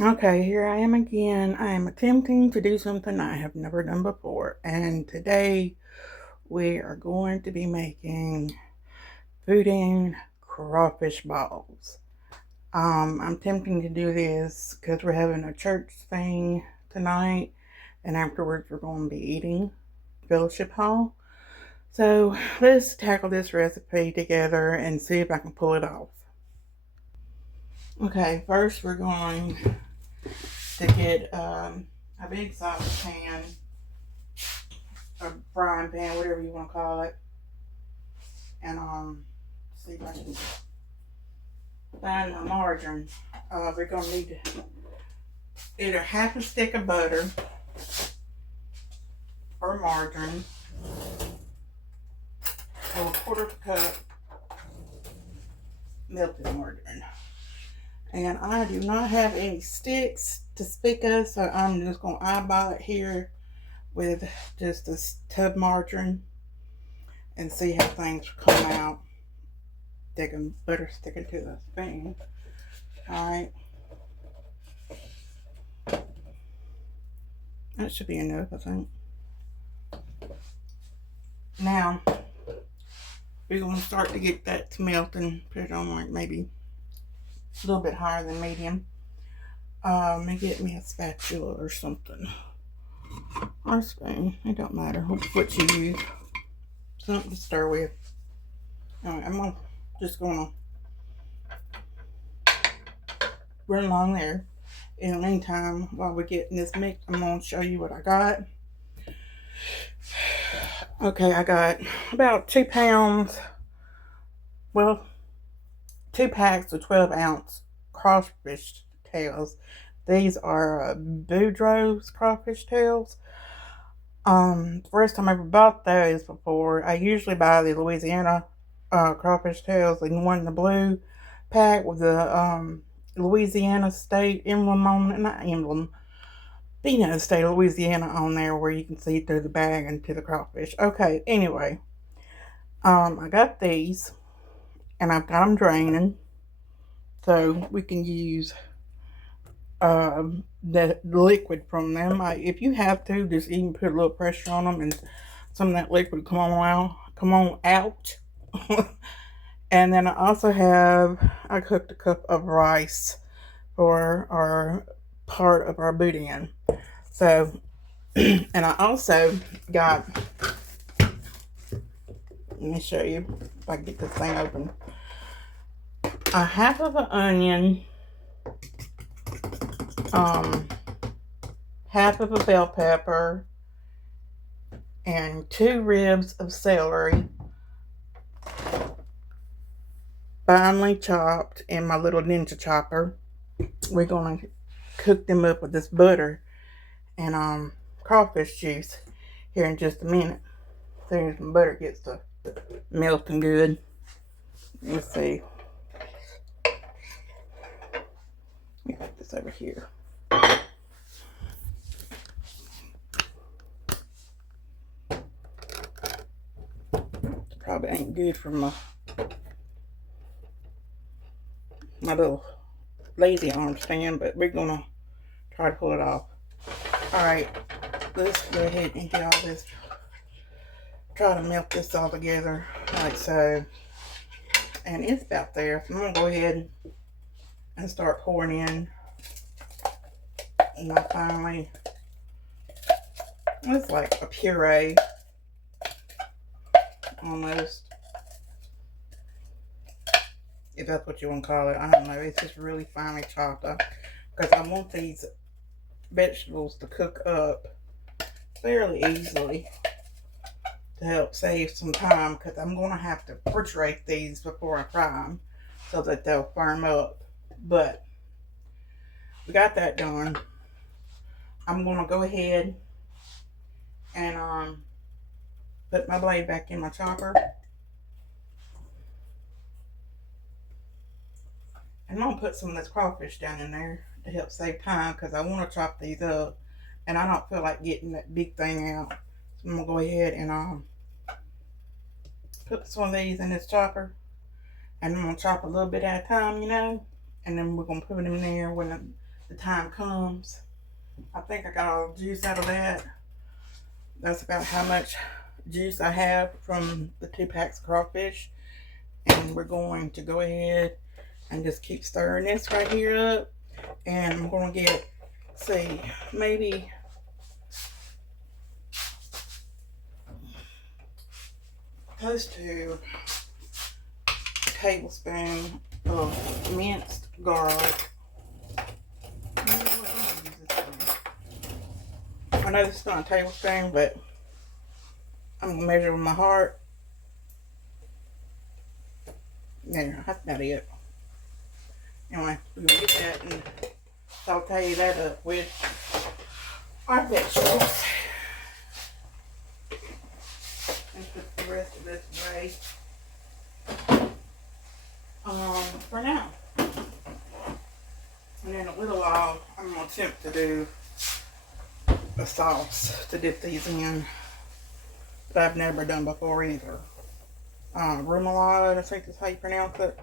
Okay, here I am again. I am attempting to do something I have never done before. And today we are going to be making boudin crawfish balls. I'm attempting to do this because we're having a church thing tonight. And afterwards we're going to be eating fellowship hall. So let's tackle this recipe together and see if I can pull it off. Okay, first we're going to get a big saucepan, a frying pan, whatever you want to call it, and see if I can find my margarine. We're gonna need either half a stick of butter or margarine, or a quarter of a cup melted margarine. And I do not have any sticks to speak of, so I'm just gonna eyeball it here with just a tub margarine and see how things come out. Sticking butter sticking to the thing. Alright. That should be enough, I think. Now we're gonna start to get that to melt and put it on like maybe a little bit higher than medium. Let me get me a spatula or something. Or a spoon. It don't matter what you use. Something to stir with. Alright, I'm just gonna run along there. In the meantime, while we're getting this mix, I'm gonna show you what I got. Okay, I got about 2 pounds, well, 2 packs of 12-ounce crawfish tails. These are Boudreaux's crawfish tails. First time I ever bought those before. I usually buy the Louisiana crawfish tails, and one in the blue pack with the Louisiana state emblem on it, not emblem, but you know, the state of Louisiana on there, where you can see through the bag into the crawfish. Okay, anyway, I got these, and I've got them draining, so we can use the liquid from them. If you have to, just even put a little pressure on them, and some of that liquid come on out. And then I cooked a cup of rice for our part of our boudin. So, and I also got, let me show you if I can get this thing open, a half of an onion, half of a bell pepper, and 2 ribs of celery, finely chopped in my little ninja chopper. We're gonna cook them up with this butter and crawfish juice here in just a minute. As soon as the butter gets to melting good. Let's see. Let me put this over here. Probably ain't good for my little lazy arm stand, but we're gonna try to pull it off. Alright, let's go ahead and get all this, try to melt this all together like so. And it's about there, so I'm gonna go ahead and start pouring in. And I finally, it's like a puree almost, if that's what you want to call it. I don't know, it's just really finely chopped up because I want these vegetables to cook up fairly easily to help save some time, because I'm going to have to refrigerate these before I fry them so that they'll firm up. But we got that done. I'm going to go ahead and put my blade back in my chopper. And I'm going to put some of this crawfish down in there to help save time, because I want to chop these up and I don't feel like getting that big thing out. So I'm going to go ahead and put some of these in this chopper, and I'm going to chop a little bit at a time, you know, and then we're going to put them in there when the thyme comes. I think I got all the juice out of that. That's about how much juice I have from the 2 packs of crawfish. And we're going to go ahead and just keep stirring this right here up. And I'm going to get, see, maybe close to a tablespoon of minced garlic. I know this is not a tablespoon, but I'm going to measure with my heart. Yeah, that's about it. Anyway, we're going to get that and saute that up with our vegetables. And put the rest of this away for now. And in a little while, I'm going to attempt to do a sauce to dip these in that I've never done before either. Remoulade, I think that's how you pronounce it.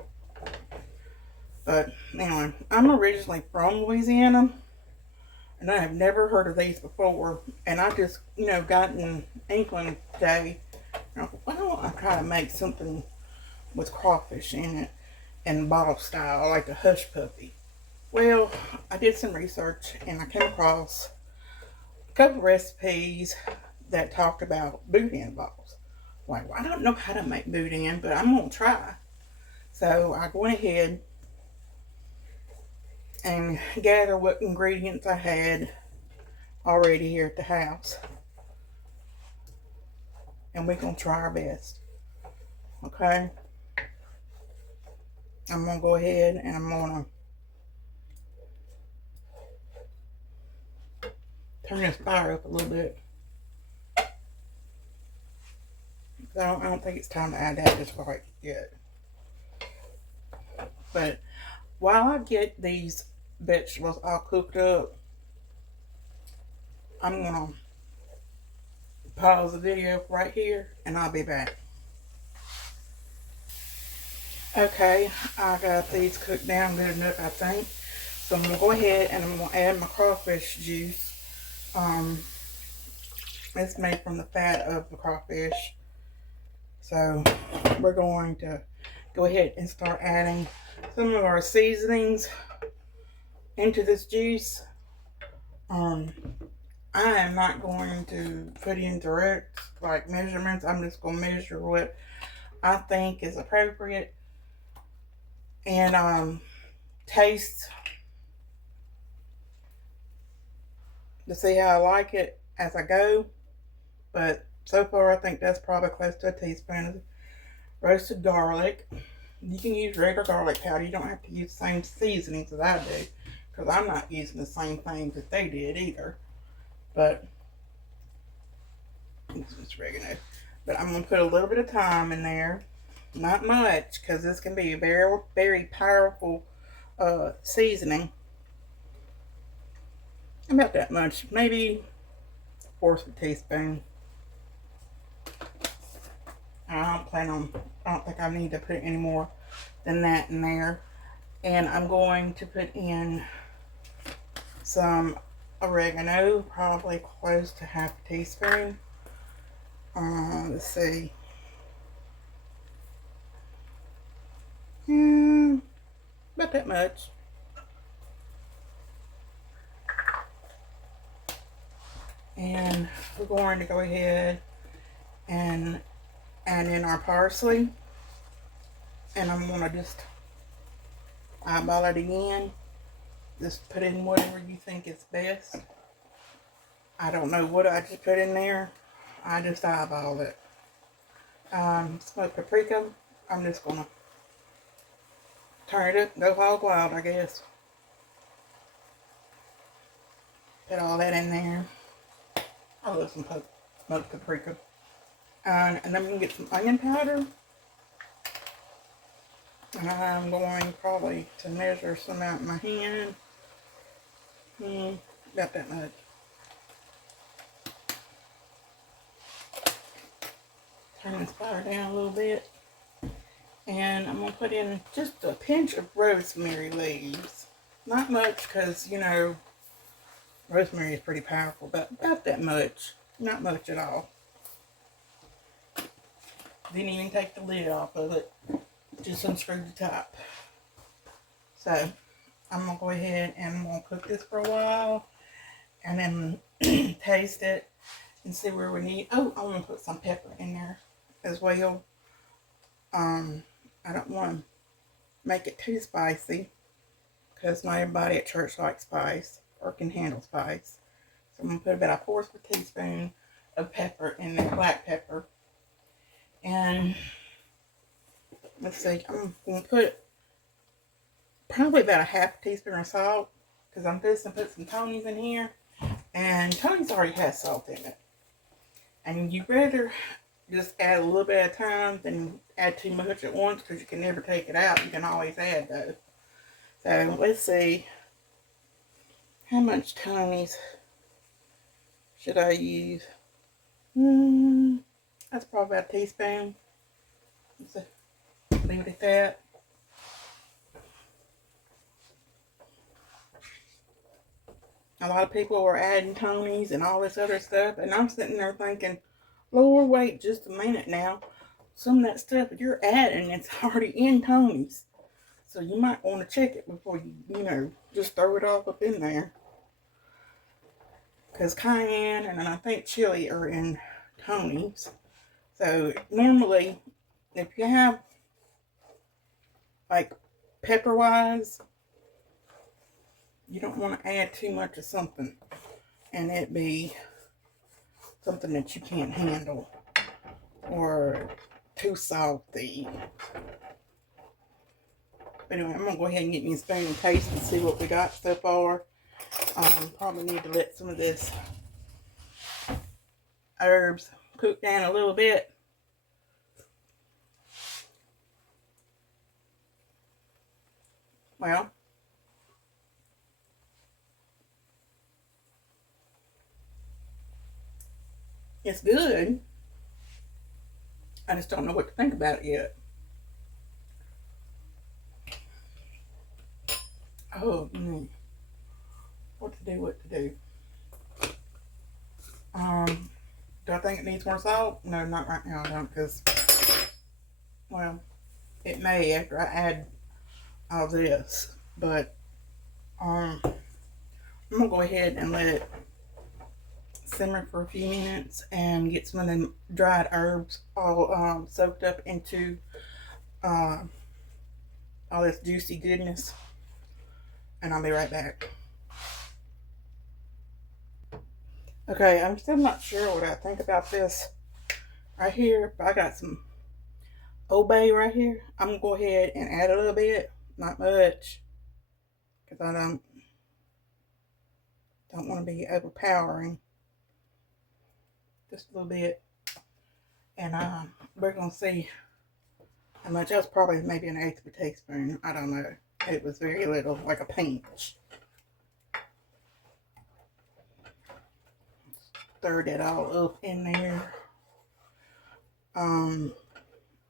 But anyway, I'm originally from Louisiana, and I have never heard of these before. And I just, got an inkling today. Why don't I try to make something with crawfish in it, in bottle style, like a hush puppy? Well, I did some research, and I came across a couple recipes that talked about boudin balls. Like, well, I don't know how to make boudin, but I'm going to try. So I went ahead and gather what ingredients I had already here at the house. And we're going to try our best. Okay? I'm going to go ahead and I'm going to turn this fire up a little bit. I don't think it's time to add that just quite yet. But while I get these vegetables all cooked up, I'm going to pause the video right here and I'll be back. Okay, I got these cooked down good enough, I think. So I'm going to go ahead and I'm going to add my crawfish juice. It's made from the fat of the crawfish. So we're going to go ahead and start adding some of our seasonings into this juice. I am not going to put in direct measurements. I'm just going to measure what I think is appropriate and taste to see how I like it as I go. But so far I think that's probably close to a teaspoon of roasted garlic. You can use regular garlic powder. You don't have to use the same seasonings that I do, because I'm not using the same things that they did either. But it's oregano. But I'm going to put a little bit of thyme in there. Not much, because this can be a very, very powerful seasoning. About that much. Maybe 1/4 teaspoon. I don't think I need to put any more than that in there. And I'm going to put in some oregano, probably close to 1/2 teaspoon. Let's see. About that much. And we're going to go ahead and add in our parsley. And I'm going to just eyeball it again. Just put in whatever you think is best. I don't know what I just put in there. I just eyeballed it. Smoked paprika. I'm just going to turn it up, go hog wild, I guess. Put all that in there. I love some smoked paprika. And then I'm going to get some onion powder. And I'm going probably to measure some out in my hand. About that much. Turn this fire down a little bit. And I'm going to put in just a pinch of rosemary leaves. Not much because, you know, rosemary is pretty powerful, but about that much. Not much at all. Didn't even take the lid off of it. Just unscrew the top. So, I'm going to go ahead and I'm going to cook this for a while. And then taste it and see where we need. Oh, I want to put some pepper in there as well. I don't want to make it too spicy because not everybody at church likes spice or can handle spice. So I'm going to put about a fourth of a teaspoon of pepper in there, black pepper. And let's see, I'm going to put probably about a half a teaspoon of salt because I'm just going to put some Tony's in here. And Tony's already has salt in it. And you rather just add a little bit at a time than add too much at once because you can never take it out. You can always add though. So let's see. How much Tony's should I use? That's probably about a teaspoon. Let's leave it at that. A lot of people are adding Tony's and all this other stuff, and I'm sitting there thinking, Lord, wait just a minute now. Some of that stuff that you're adding, it's already in Tony's. So you might want to check it before you know, just throw it all up in there. Because cayenne and I think chili are in Tony's. So normally, if you have, like, pepper-wise, you don't want to add too much of something and it be something that you can't handle or too salty. But anyway, I'm going to go ahead and get me a spoon and taste and see what we got so far. Probably need to let some of this herbs cook down a little bit. Well, it's good. I just don't know what to think about it yet. Oh, what to do. Do I think it needs more salt? No, not right now, I don't, because, well, it may after I add all this, but, I'm going to go ahead and let it simmer for a few minutes and get some of them dried herbs all soaked up into all this juicy goodness, and I'll be right back. Okay, I'm still not sure what I think about this right here, but I got some Ole Bay right here. I'm gonna go ahead and add a little bit, not much, because I don't want to be overpowering. Just a little bit, and we're gonna see how much. That was probably maybe an eighth of a teaspoon. I don't know. It was very little, like a pinch. Stir that all up in there.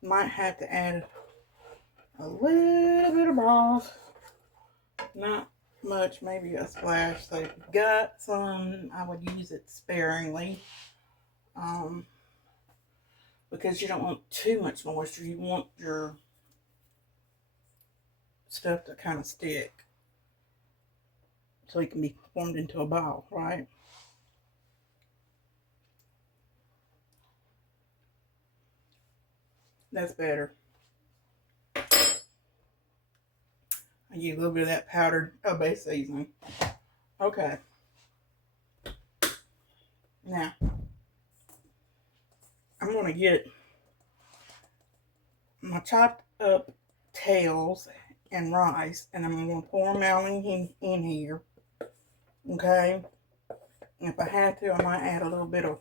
Might have to add a little bit of broth. Not much, maybe a splash. So if you got some, I would use it sparingly. Because you don't want too much moisture. You want your stuff to kind of stick so it can be formed into a ball, right? That's better. I use a little bit of that powdered Ole Bay seasoning. Okay. Now, I'm going to get my chopped up tails and rice, and I'm going to pour them out in here. Okay? And if I had to, I might add a little bit of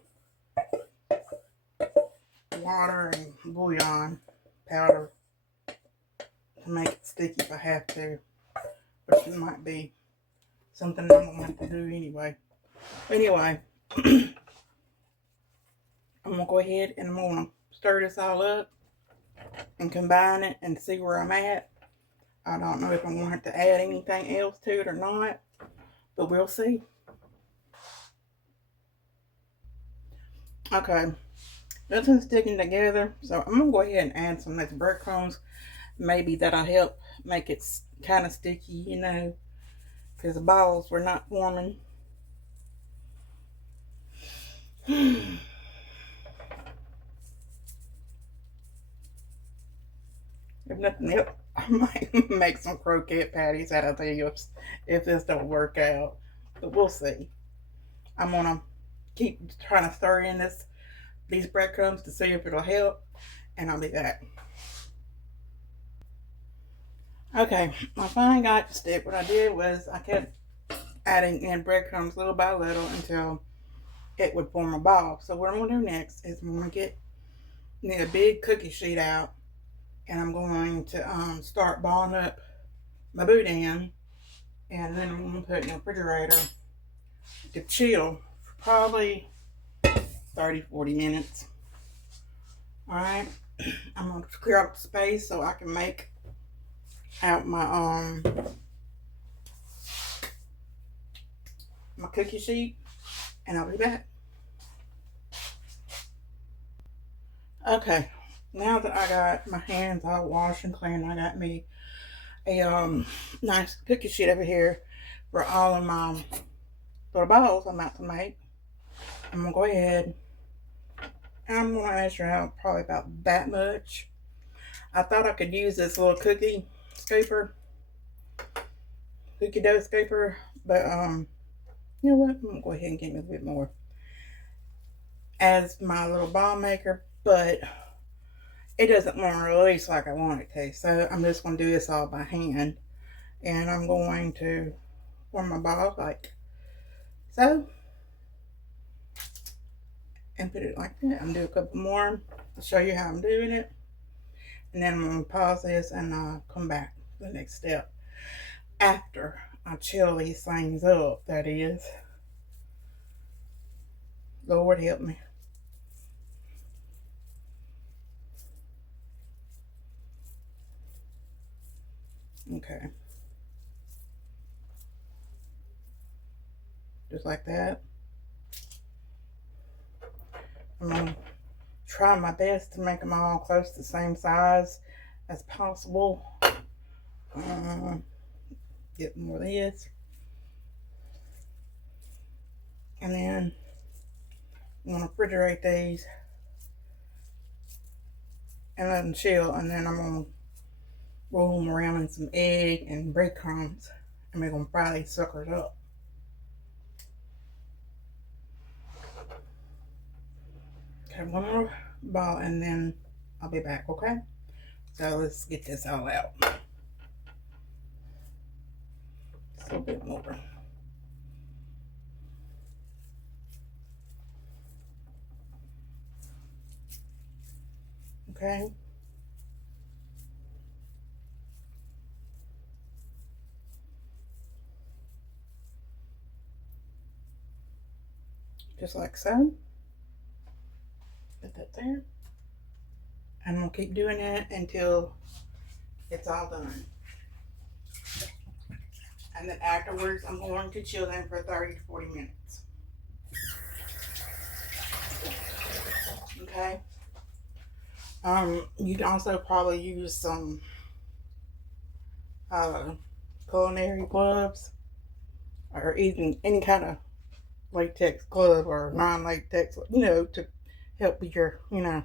water and bouillon powder to make it sticky if I have to. But it might be something I'm going to have to do anyway. Anyway, I'm going to go ahead and I'm going to stir this all up and combine it and see where I'm at. I don't know if I'm going to have to add anything else to it or not, but we'll see. Okay, nothing's sticking together, so I'm going to go ahead and add some nice breadcrumbs. Maybe that'll help make it kind of sticky, you know, because the balls were not forming. If nothing else, I might make some croquette patties out of these if this don't work out. But we'll see. I'm gonna keep trying to stir in these breadcrumbs to see if it'll help, and I'll be back. Okay, I finally got to stick. What I did was I kept adding in breadcrumbs little by little until it would form a ball. So what I'm gonna do next is I'm gonna get a big cookie sheet out, and I'm going to start balling up my boudin, and then I'm gonna put it in the refrigerator to chill for probably 30-40 minutes. All right, I'm gonna clear out the space so I can make out my my cookie sheet, and I'll be back. Okay, now that I got my hands all washed and clean, I got me a nice cookie sheet over here for all of my little balls I'm about to make. I'm gonna go ahead and I'm gonna measure out probably about that much. I thought I could use this little cookie dough scraper, but you know what? I'm gonna go ahead and get me a bit more as my little ball maker, but it doesn't want to release like I want it to. So I'm just gonna do this all by hand, and I'm going to form my ball like so, and put it like that. I'm gonna do a couple more to show you how I'm doing it, and then I'm gonna pause this and come back to the next step after I chill these things up. That is, Lord help me. Okay, just like that. I'm gonna try my best to make them all close to the same size as possible. Get more of this, and then I'm gonna refrigerate these and let them chill, and then I'm gonna roll them around in some egg and breadcrumbs, and we're gonna fry these suckers up. Okay, one more ball and then I'll be back, okay? So let's get this all out. Just a little bit more. Okay. Just like so. Put that there. And we'll keep doing that until it's all done. And then afterwards, I'm going to chill them for 30-40 minutes. Okay. You can also probably use some culinary gloves, or even any kind of latex glove or non-latex, you know, to help with your, you know,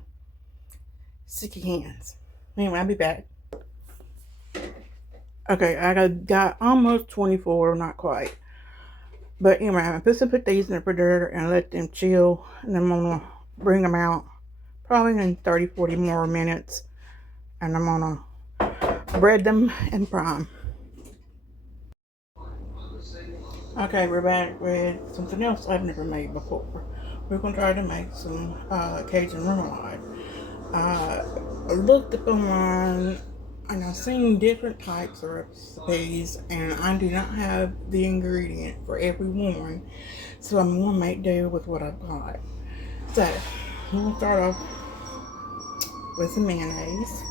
sticky hands. Anyway, I'll be back. Okay, I got almost 24, not quite. But anyway, I'm supposed to put these in the refrigerator and let them chill. And then I'm going to bring them out probably in 30-40 more minutes. And I'm going to bread them and fry them. Okay, we're back with something else I've never made before. We're going to try to make some Cajun remoulade. I looked up online and I've seen different types of recipes, and I do not have the ingredient for every one, so I'm going to make do with what I've got. So, I'm going to start off with some mayonnaise.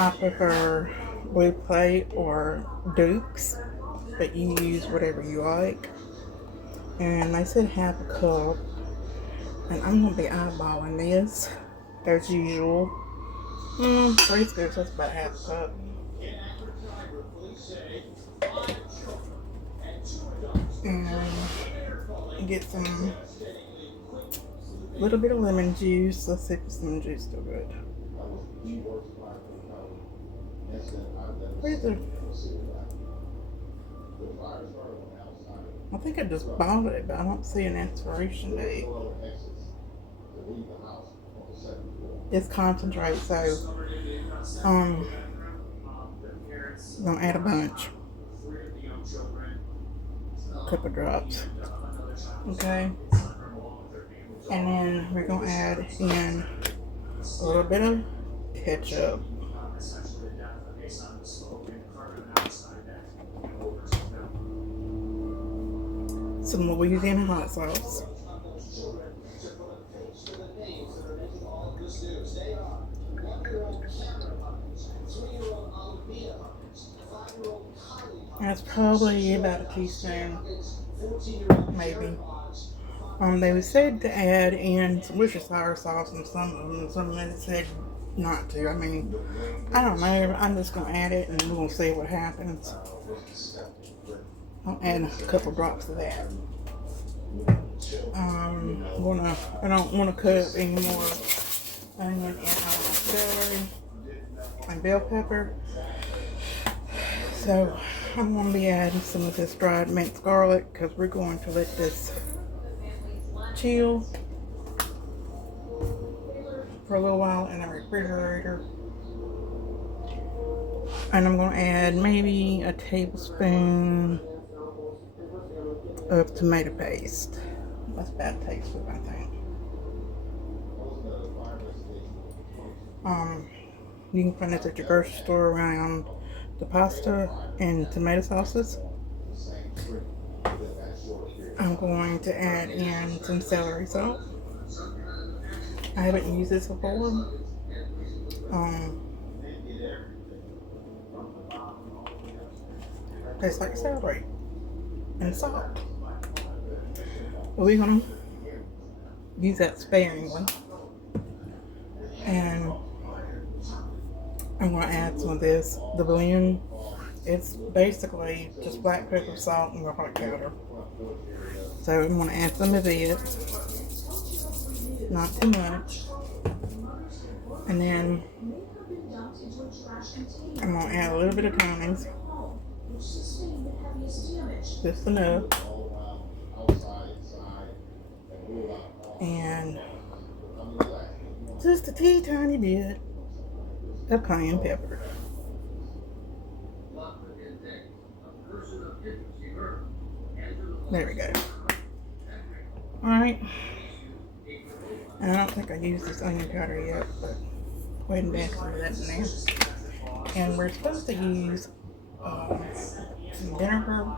I prefer blue plate or Dukes, but you use whatever you like. And I said half a cup, and I'm gonna be eyeballing this as usual. 3 scoops, that's about half a cup. And get some little bit of lemon juice. Let's see if the lemon juice is still good. Where's the? I think I just bought it, but I don't see an expiration date. It's concentrate, so I'm gonna add a bunch. A couple drops. Okay. And then we're gonna add in a little bit of ketchup. Some Louisiana Hot Sauce. That's probably about a teaspoon, maybe. They said to add in some Worcestershire sauce and some of them, some of them said not to. I mean, I don't know. I'm just gonna add it and we're gonna see what happens. I'll add a couple drops of that. I don't want to cut any more onion and celery and bell pepper. So I'm going to be adding some of this dried minced garlic because we're going to let this chill for a little while in the refrigerator. And I'm going to add maybe a tablespoon of tomato paste. That's about tasteable, I think. You can find this at your grocery store around the pasta and tomato sauces. I'm going to add in some celery salt. I haven't used this before. Tastes like celery and salt. But we're gonna use that sparingly. And I'm gonna add some of this, the blend. It's basically just black pepper, salt, and garlic powder. So I'm gonna add some of it, not too much. And then I'm gonna add a little bit of thyme, just enough. And just a tiny bit of cayenne pepper. There we go. Alright. And I don't think I used this onion powder yet, but go ahead and add some of that in there. And we're supposed to use some vinegar,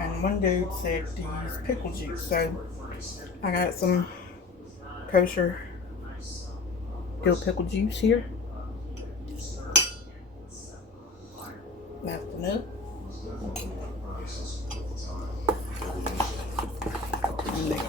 and one dude said to use pickle juice, so I got some kosher dill pickle juice here. That's enough. And there.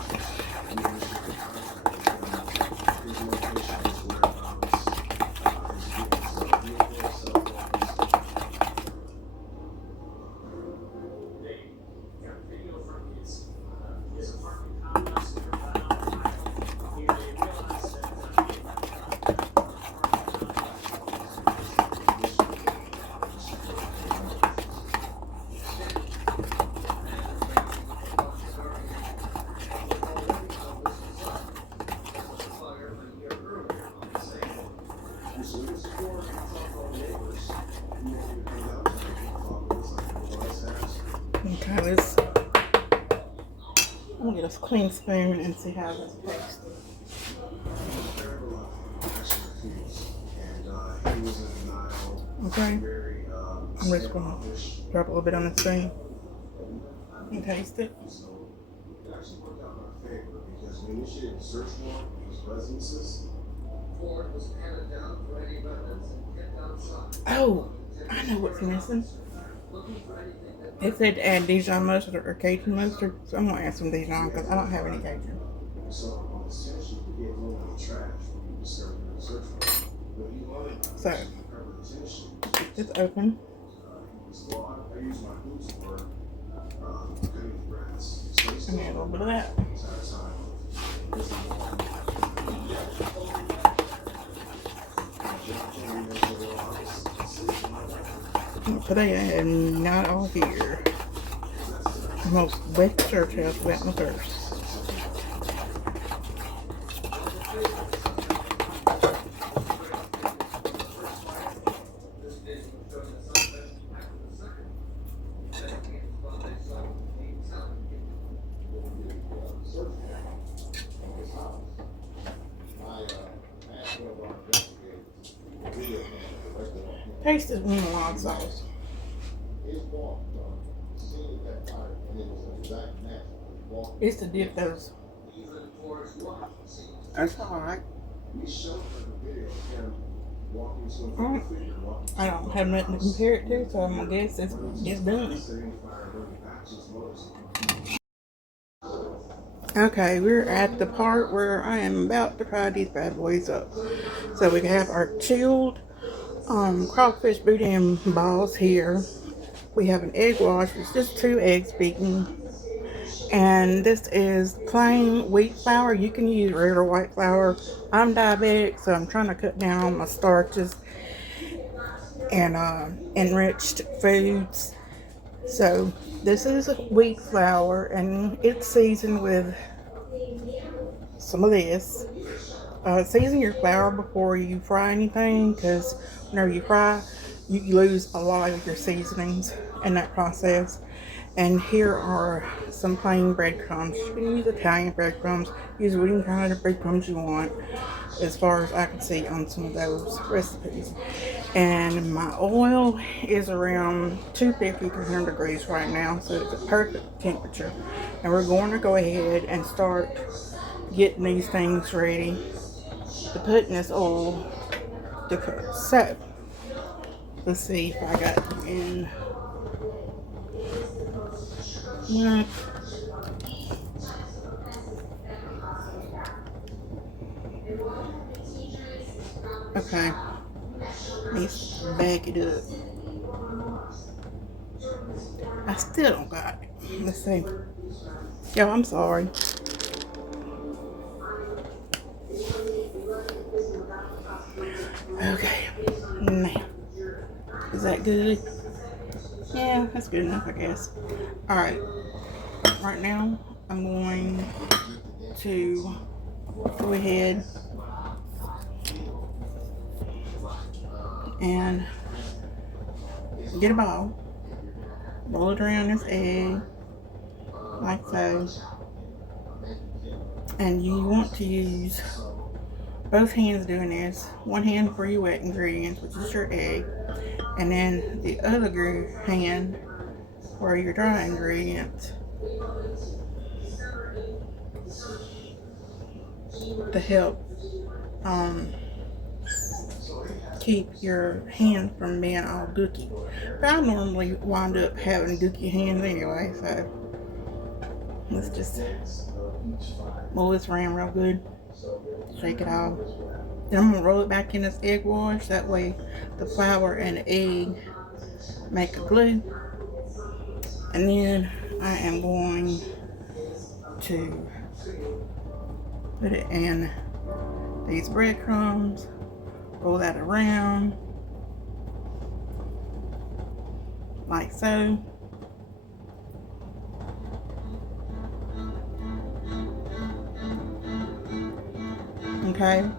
Okay, I'm gonna get a clean spoon and see how this tastes. Okay, I'm just gonna drop a little bit on the spoon and taste it. Oh, I know what's missing. They said to add Dijon mustard or Cajun mustard, so I'm gonna add some Dijon because I don't have any Cajun. So, get this open. And add a little bit of that. Today I am not all here. Most wet church house wet my thirst. Taste this Remoulade sauce. It's to dip those. That's alright. I don't have nothing to compare it to, so I'm gonna guess it's done. Okay, we're at the part where I am about to fry these bad boys up. So we have our chilled crawfish boudin balls here. We have an egg wash. It's just 2 eggs beaten. And this is plain wheat flour. You can use regular white flour. I'm diabetic, so I'm trying to cut down on my starches and enriched foods. So this is wheat flour, and it's seasoned with some of this. Season your flour before you fry anything, because whenever you fry, you lose a lot of your seasonings in that process. And here are some plain breadcrumbs. You can use Italian breadcrumbs, use whatever kind of breadcrumbs you want, as far as I can see on some of those recipes. And my oil is around 250 to 300 degrees right now, so it's a perfect temperature. And we're going to go ahead and start getting these things ready to put in this oil to cook. So let's see if I got them in. Yeah. Okay. Let's bag it up. I still don't got it. Let's see. Yo, I'm sorry. Okay. Now, is that good? Yeah, that's good enough, I guess. Alright. Right now, I'm going to go ahead and get a ball. Roll it around this egg, like so. And you want to use both hands doing this. One hand for your wet ingredients, which is your egg, and then the other hand for your dry ingredients, to help keep your hand from being all gooky. But I normally wind up having gooky hands anyway, so let's just roll this around real good. Shake it off. Then I'm gonna roll it back in this egg wash. That way the flour and the egg make a glue. And then I am going to put it in these breadcrumbs, roll that around like so. Okay,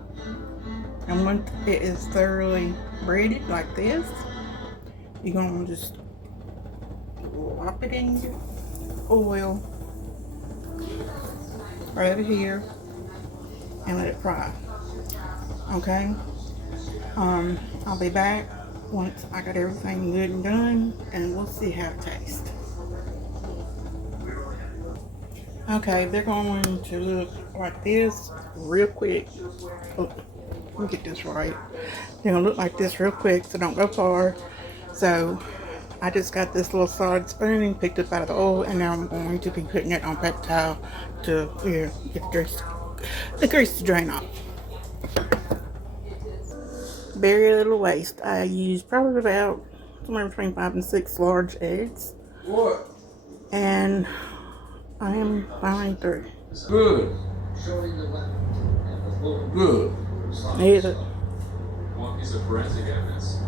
and when it is thoroughly breaded like this, you're gonna just drop it in your oil right over here and let it fry. Okay, I'll be back once I got everything good and done, and we'll see how it tastes. Okay, they're going to look like this real quick. Oh, let me get this right. They're gonna look like this real quick, so don't go far. So I just got this little solid spoon picked up out of the oil, and now I'm going to be putting it on paper towel to get the grease to drain off. Very little waste. I used probably about somewhere between 5 and 6 large eggs. What? And I am finally through. Good. Good. Either. One piece of forensic evidence.